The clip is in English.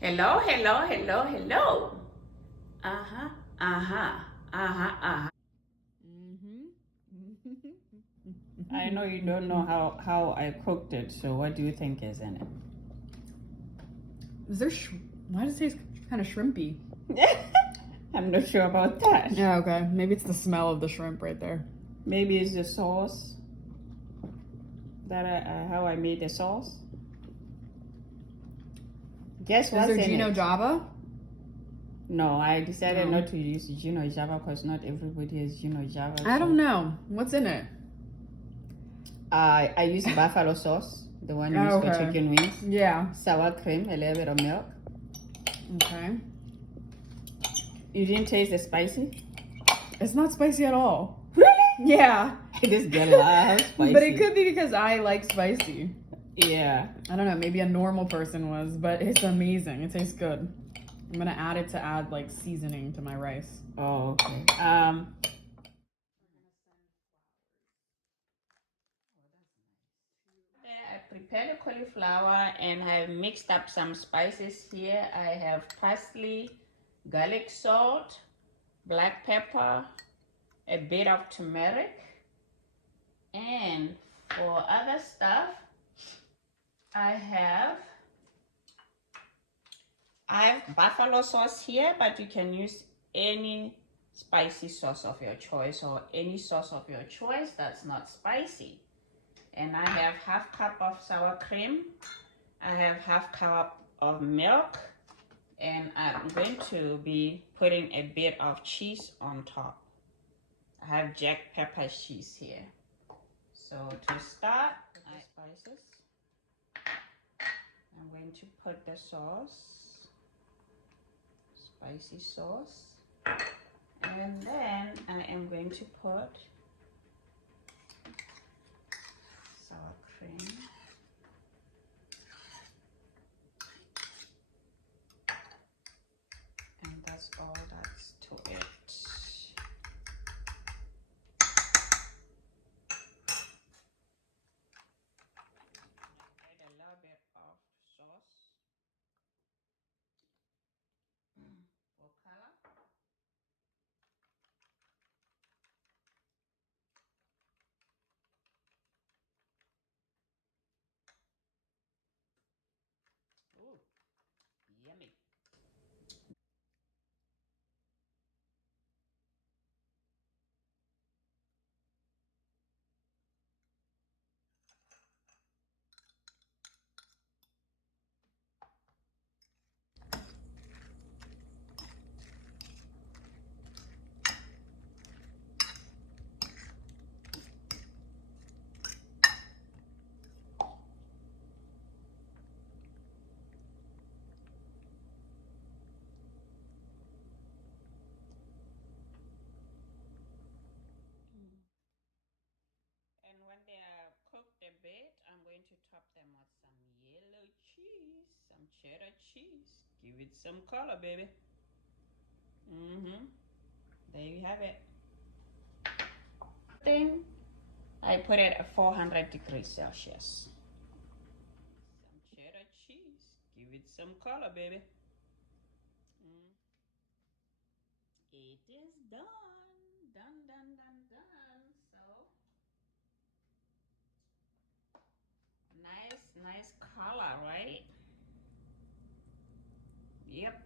Hello, hello, hello, hello. Uh-huh, uh-huh, uh-huh, uh-huh. I know you don't know how I cooked it, so what do you think is in Is there why does it taste kind of shrimpy? it? I'm not sure about that. Yeah, okay. Maybe it's the smell of the shrimp right there. Maybe it's the sauce that how I made the sauce. Guess what's Is there in Gino it? Java? No, I decided No. not to use Gino Java because not everybody has Gino Java. I don't know. What's in it? I use buffalo sauce, the one used for Okay. chicken wings. Yeah. Sour cream, a little bit of milk. Okay. You didn't taste the spicy? It's not spicy at all. Really? Yeah. This girl loves spicy. But it could be because I like spicy. Yeah. I don't know. Maybe a normal person was, but it's amazing. It tastes good. I'm gonna add it to add like seasoning to my rice. Oh, okay. I prepared the cauliflower and I've mixed up some spices here. I have parsley, garlic salt, black pepper, a bit of turmeric, and for other stuff, I have buffalo sauce here, but you can use any spicy sauce of your choice or any sauce of your choice that's not spicy. And I have half cup of sour cream. I have half cup of milk, and I'm going to be putting a bit of cheese on top. I have jack pepper cheese here. So to start, I spices. I'm going to put the sauce, spicy sauce, and then I am going to put sour cream. And that's all that's to it. Add a little bit of sauce for color. Ooh, yummy. And when they are cooked a bit, I'm going to top them with some yellow cheese, some cheddar cheese. Give it some color, baby. There you have it. Then I put it at 400 degrees Celsius. Some cheddar cheese. Give it some color, baby. It is done. Done, done, done, done. So nice color, right? Yep.